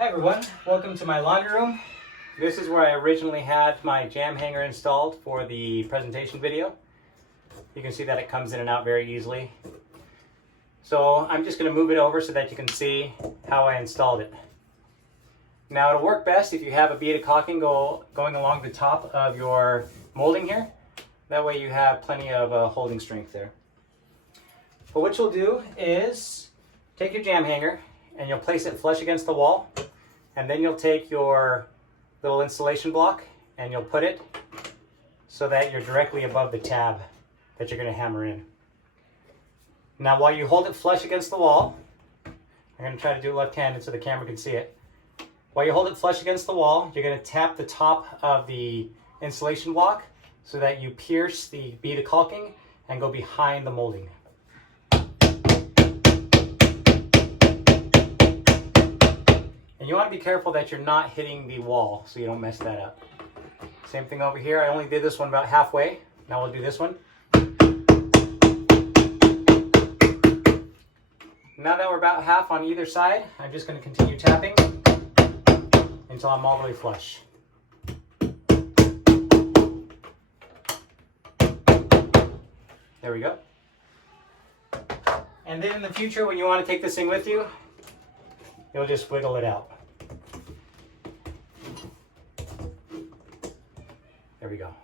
Hi everyone, welcome to my laundry room. This is where I originally had my Jamb Hanger installed for the presentation video. You can see that it comes in and out very easily. So I'm just going to move it over so that you can see how I installed it. Now it'll work best if you have a bead of caulking going along the top of your molding here. That way you have plenty of holding strength there. But what you'll do is take your Jamb Hanger and you'll place it flush against the wall, and then you'll take your little installation block and you'll put it so that you're directly above the tab that you're going to hammer in. Now while you hold it flush against the wall, I'm going to try to do it left-handed so the camera can see it. While you hold it flush against the wall, you're going to tap the top of the installation block so that you pierce the bead of caulking and go behind the molding. And you want to be careful that you're not hitting the wall so you don't mess that up. Same thing over here. I only did this one about halfway. Now we'll do this one. Now that we're about half on either side, I'm just going to continue tapping until I'm all the way flush. There we go. And then in the future, when you want to take this thing with you, you'll just wiggle it out. There we go.